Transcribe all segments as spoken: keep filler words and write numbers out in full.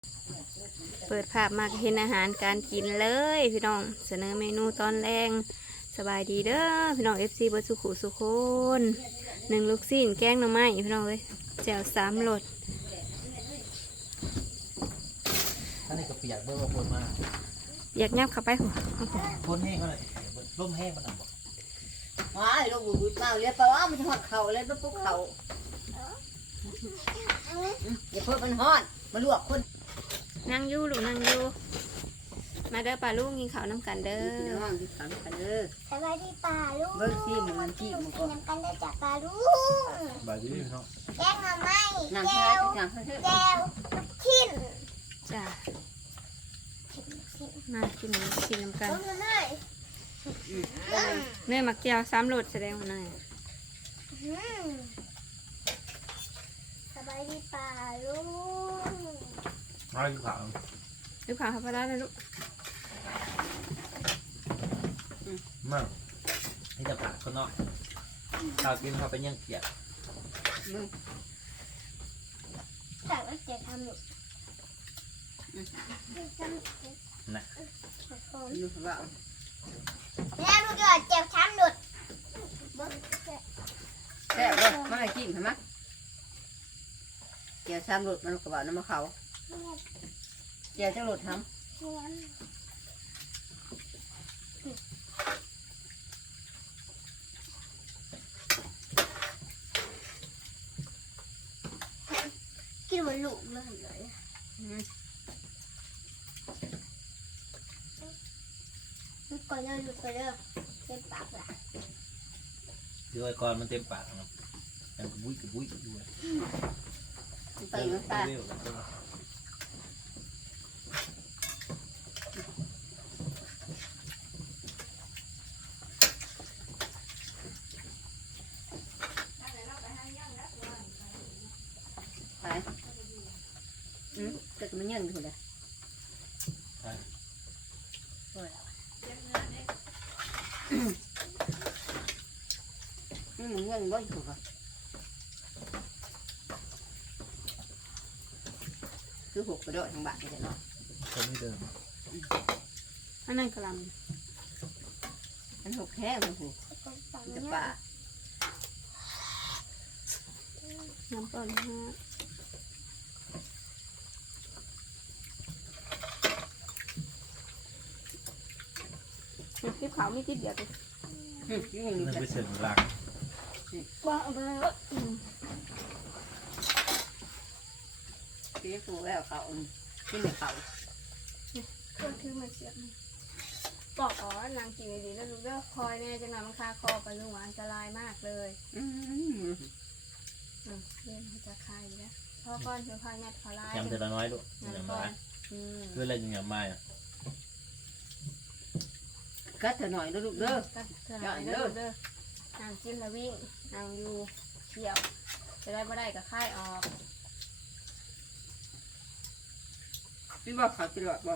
เปิดภาพมาเห็นอาหารการกินเลยพี่น้องเสนอเมนูตอนแรงสบายดีเด้อพี่น้องเอฟซีเบิร์สุขุสุโคนหนึ่งลูกซีนแกงหน่อไม้พี่น้องเลยแจ่วสามรสอันนี้ก็เปียกเบิ่งว่าฝนมาอยากยับเข้าไปหัวฝนแห้งก็เลยร่มแห้งมันน่ะบ่ว้ายลูกบุญเปล่าเรียกไปว่ามันหอดเข่าเลยมันปุ๊บเข่าอย่าเพิ่มมันหอดมาลวกคนนั่งอยู่ลูกนั่งอยู่มาเด้อป่าลูกกินข้าวน้ำกันเด้กินอห้องกินขังกันเด้อสวัสดีป่าลูกเบิ้งซีมันมันจีบมันกิก็นน้ำกันได้จากป่าลูกบายดีเนาะแกงหน่อไม้นั่งแก้เท่าว ไหร่นั่งเท่าแก้วลูกชิ้นจ้ามากินกินน้ำกันต้มหน่อไม้เนื้อหมักแจ่วสามรสแสดงว่าหน่อยอืมสบายดีป่าลูกมาอยู่ขาวลูกข้าวข้าวปลาเลยลูกมากนี่จะผักคนเนาะข้าวกินข้าวไปยังเปียกแต่ว่าเจ๊ทำอยู่นะดูว่าแล้วลูกก็เจ็บช้ำหลุดแซ่บเลยมาให้กินใช่ไหมเกี่ยวซ้ำรถมันกระบะน้ำมะเขาเกี่ยวจังรถทกินเหมือนลูกเลยเลยำลูกก่อนเลยลูกก่อนเลยเต็มปากละเดี๋ยวไอ้ก่อนมันเต็มปากนะยังกระบุ้ยกระบุ้ยอยู่เลยไปอยู่ตาเร็วๆกันเด้อไปอืมแต่ก็มันยังอยู่เลย อืมมันยังบ่อยู่ค่ะคือหกกระโดดทางบ้านนี่เนาะคนไม่เดินอันนั้นกะหลมันหกแค่มันหูปากมันเนี่จะยป่าำน้ำต้นฮะคลิปขาวไม่ติดเดียวเลยอืมยังอยู่นั่นจ้ะไปเสริมหลังว่าเอาไปเลยอืมเลี้ยงตัวแล้วเขาที่ไม่เขาก็คือมันเสียบปอกอ๋อนางกินดีๆแล้วลูกเด้อคอยแน่จะนอนมันคาคอไปลุงอันตรายมากเลยอืมอืมเล่นมันจะคายอยู่แล้วพอก้อนคือคอยแมทเขาไล่ยำแต่ละน้อยลูกงานยำก้อน้อน ยอืมเพื่ออะไรยังยำไม่อะกัดเถอะหน่อยนะลูกเด้อก็เท่านั้นเด้อเด้อนางกินแล้ววิ่งนางอยู่เที่ยว จะได้ไม่ได้กับค่ายออกพี่บอกเขาตลอดบ่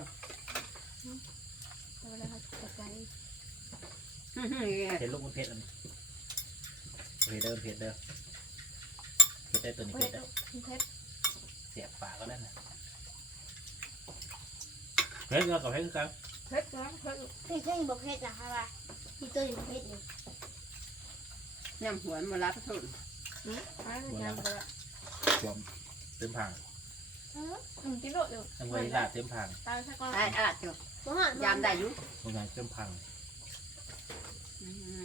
จะไม่ได้เขาจัดการเองอืมเผ็ดลูกมันเผ็ดอันนี้เผ็ดเด้อเผ็ดเด้อเผ็ดได้ตัวนี้เพเผ็ชดรได้เพชรเสียบปากก็ได้นะเผ็ดก็กับเผ็ดคือกันเพชรนะเพชรพี่เจ้าอยู่บอกเพชรนะคะว่าพี่ตัวอยู่เพชรอยู่ย่ำหัวมารับทุนอืมอันนี้ยังไปละรวมเต็มพังอืมกินโลดอยู่ทั้งไว้ลาดเต็มพังตายซะก่อนได้อาดอยู่บ่หอนยามได้อยู่โรงงานเต็มพังอืม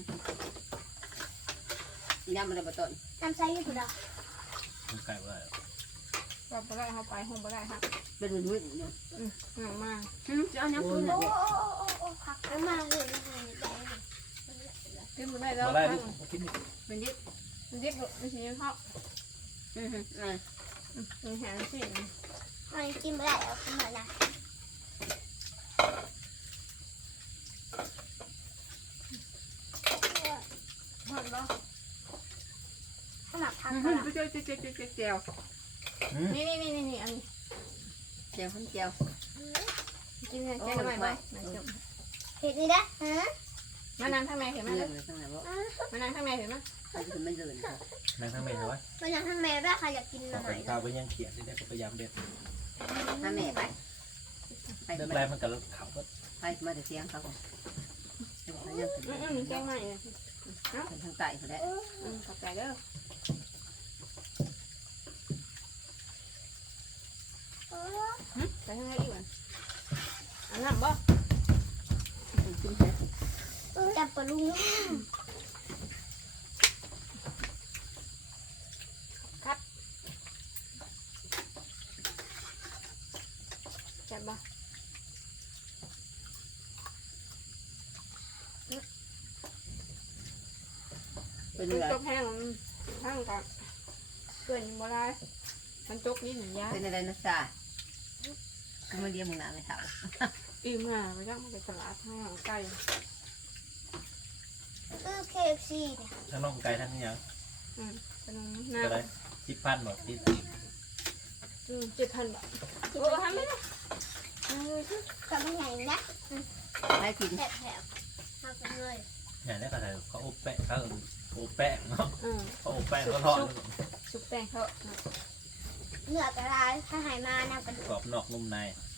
ยามมันได้บ่ต้นน้ำใส่อยู่ผู้ดอกมันไก่ว่าเราไปได้เขาไปห้องไปได้ครับเป็นวุ่นวุ่นอยู่อืมหนักมากอืมจะเอาน้ำโอ้ฟื้นโอ้น่ะโอ้โอ้โอ้ผักน้ำมาเลยน้ำมาเลยกินไปได้แล้วบ่ได้ลูกกินดิมันยึดมันเย็บมันสีเขาอืมอืมอ่ามันแหงสิมันกินไม่ได้เอาขึ้นมานะหอดบ่ขนาดผักอืมก็เจียวเจียวเจียวเจียวเจียวนี่นี่นี่นี่อันนี้เจียวคนเจียวกินแกงทำไมบ่เผ็ดนี่นะฮะมานั่งข้างในเห็นไหมเรื่องเลยทั้งหลายบ่มานั่งข้างในเห็นไหมมันจะไม่เดินค่ะนางทั้งเมย์เอาไว้มันอยากทำแม่ด้วยค่ะอยากกินหต่น่ออไปยข้าวไปยังเขียนได้ก็พยายามเด็ดเถ้าแม่ไปไปเรื่องมาแรกมันกับเขาก็ไปมาแต่เสียงเขาก่อนเดี๋ยวเขาเรียกขึ้นอืมอืมแกงใหม่เลยเป็นทางใต้เขาได้อืมขอบใจเด้อเออหึไปทางไหนอีกวะอันนั้นบ่ขึ้นไปจับปลาลุงแซ่บบ่เป็นมันอะไรจกแห้งห้างกับเกินบ่ได้มันจกนี่หนึ่งยาเป็นอะไรนะซาคือมันเรียกมึงนานเลยค่ะอิ่มอ่ะไปย่างมาไปตลาดห้างไก่คือเคฟซีเนี่ยทั้งน้องไก่ทั้งนี้ยังอืมขนมน้ก็ได้สิบพันบอกที่ำอืมเจ็ดพันบาทโอ้ทำไม่ได้เออกับมันใหญ่นะให้กินแถบแถบมากเลยอย่างนี้ก็ได้เขาอบแป้งเขาอบแป้งเนาะอืมเขาอบแป้งเขาทอดซุปแป้งเขาเนื้อกระไรถ้าหายมาน้ำกระดูกรอบนอกนุ่มใน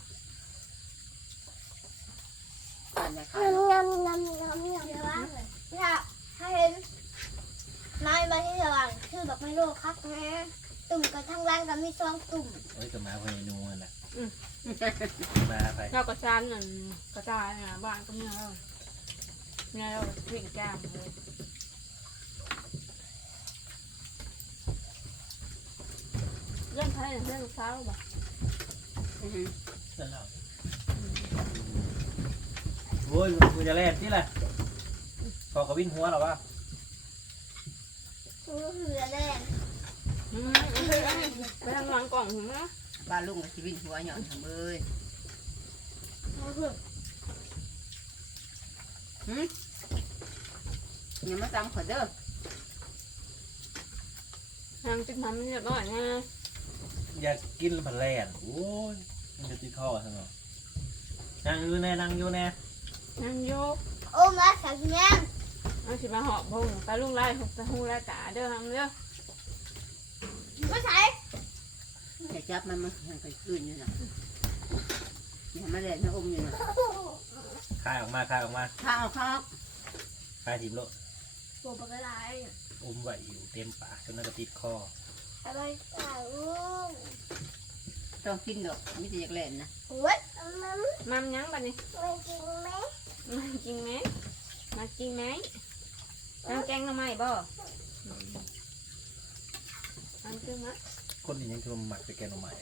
ทานยาคายงำงำงำงำงำเลยว่าถ้าถ้าเห็นไม้มาที่สว่างคือแบบไม่โลครับแม่ตุ่มกับทั้งร้านก็มีซองตุ่มโอ้ยจะมาพยนูนน่ะมาไปเรากระจายเงินกระจายนะบ้านก็เมื่อเราเนี่ยเราวิ่งจ้างเลยเล่นไพ่เล่นลูกสาวบ่อือหือเสร็จแล้วโอ้ยมึงจะเล่นที่ไรพอกระวิ่งหัวหรอวะคือเหือแรงอืมไปทางหลังกล่องถึงนะบ้านลุงกับชีวิตหัวหย่อนทำเอ้ยหืมอย่ามาจำขอเด้อทางจิ้มทำมันเรียบร้อยนะอยากกินแล้วมันแล่นโอ้ยมันจะติดคอใช่ไหมนั่งอยู่แน่นั่งอยู่แน่นางโยกโอ้มาสักแง่เอาสิมาหอบพงตาลุงไล่หกตาหูไล่ตาเด้อทำเด้อไม่ใช่อย่าจับมันมันยังไปคืนอยู่นะอย่ามาเล่นนะอมอยู่นะคายออกมาคายออกมาข้าวข้าวคายทีมโลตัวปลาไหลอมไหวอยู่เต็มปากจนน่าจะติดคออะไรอ่ะลุงต้องกินดอกไม่ได้อยากเล่นนะโอ้ยมันมัมยังบัดนี้มันจริงไหมมาจริงไหมมาจริงไหมน้ำแกงหน่อไม้บ่อันคือมะคนนี้ยังจะมาหมักไปแกงหน่อไม้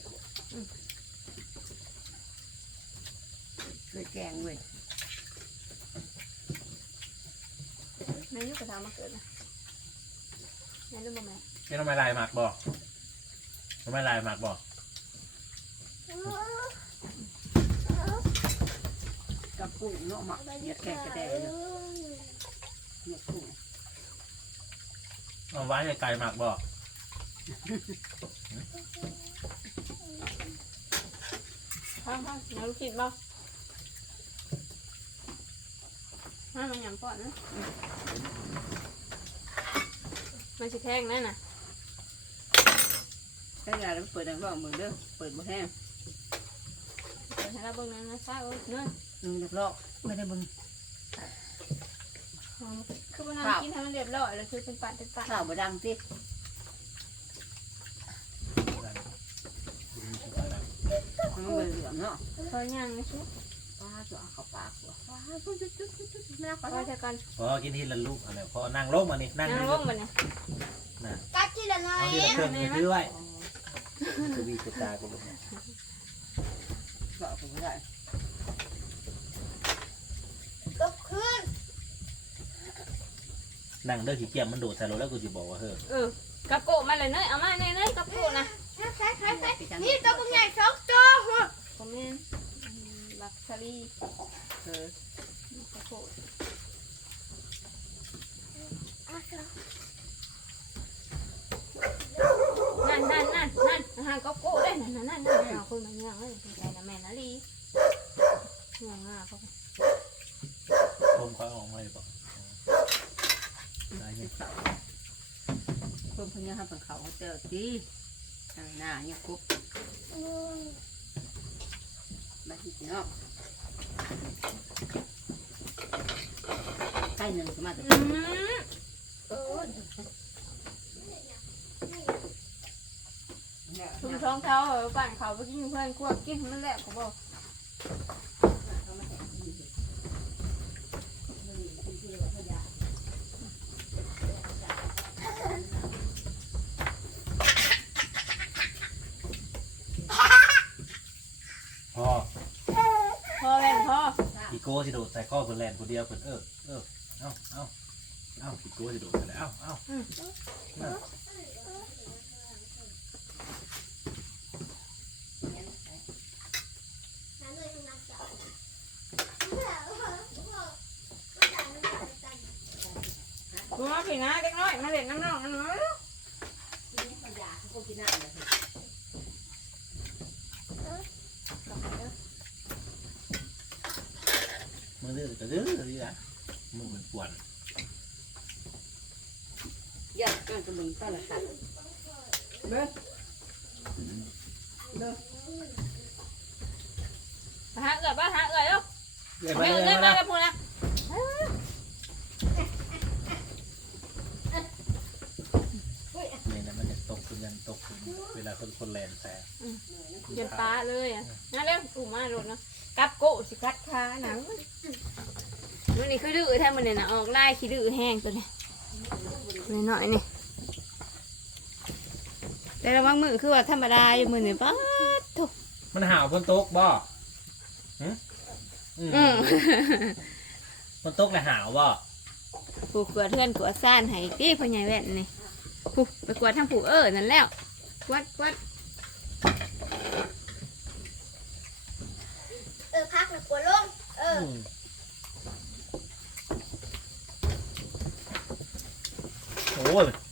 เลยแกงเว้ยแม่ยุกระทามาเกิดนะแม่รู้บ่แม่แกงหน่อไม้ลายหมักบ่หน่อไม้ลายหมักบ่กับกุ้งเนาะหมักเหยียดแกงกระแดงอยู่เหยียดกุ้งเอาไว้ในไก่หมักบ่พังพังเราลูกคิดบ่ห้ามันหยำปอดนะมันสิแทงนั่นน่ะถ้ายาแล้วเปิดดังร้องมือเด้อเปิดบ่แห้งเดี๋ยวให้เราเบิ่งนั่นนะซ่าเอ้ยเนื้อนึงเรียบร้อยไม่ได้เบึงคือมันนั่งกินให้มันเรียบร้อยแล้วคือเป็นปาดเป็นปาดข้าวบ่ดังสิมันเบิ่งเหลืองเนาะพอย่างนะชุบป้าจะเอาเข้าปากบ่ป้าจุ๊บจุ๊บจุ๊บจุ๊บจุ๊บไม่รักพป้าอเท่ากันพอกินทีละลูกอะไรพอนั่งลงมานี่นั่งนั่งนี่ลงบัดนี้กัดที่ละน้อยเอาทีละเครื่องมือถือไว้จะวีจะตากูลงก็เอาไปได้ก็ขึ้นนั่งเด้อขี้เกียจมันโดดใส่รถแล้วกูจะบอกว่าเฮ้ยเออกระโปะมาเลยเนยเอามาเนยเนยกระโปะนะใช่ใช่ใช่นี่ตัวเป็นใหญ่สองตัวผมเองบักซารีเออกระโปะนั่นนั่นนั่นนั่นอาหารกระโปะได้นั่นนั่นนั่นนั่นเอาคนมาเงี้ยเลยใจนะแม่นะลีเงี้ยง่าเขาผมค่อยออกมาเลยบอกได้ยังเสาคนพญาเป็นเขาเจอตีหน้าเนี่ยกุ๊บอืมพี่น้องไก่หนึ่งก็มาแต่อืมเออชุมช่องเขาเออปั่นเขาไปกินเพื่อนกลัวกินมันแหลกเขาบอกพอพอแล้วพออีโก้สิโดดใส่ข้อเพิ่นแลนคนเดียวเพิ่นเออเออเอ้าเอ้าเอ้าอีโก้สิโดดใส่แล้วเอ้าเอ้านั่นน้ำเลยทำน้ำเจาะกูมาผีนะเด็กน้อยมาเล่นน้ำน้องน้ำน้อยมือดื้อก็ดื้อดีนะมือเหมือนปวนยากกันจะมึงก็ละค่ะเบ้อเบ้อหาเอือบบ้าหาเอือบลูกเดี๋ยวไม่ไปเอืเลอย บมามากับพูนะเนี่ยนะมันจะตกคุณยันตกคุณเวลาคนคนแลนแซ่เดินปลาเลยอ่ะนั่นเร็วอู่มาโดดเนาะกับโกะสิกัดขาหนังมันนี่คือดื้อแท้มันเนี่ยนะออกไล่ขี้ดื้อแห้งตัวนี้หน่อยๆนี่แต่ระวังมือคือว่าธรรมดาอยู่มือนี่ป้าดทุกมันห่าวบนโต๊ะบ่หืมอือืมมบนโต๊ะเลยห่าวบ่ผูกกวดเพื่อนกวดซ่านให้ตีพ่อใหญ่แว่นนี่ผูกไปกวดทั้งผูกเออนั่นแล้วกวดกวดเออพักนะกลัวลงเออมโอ้ย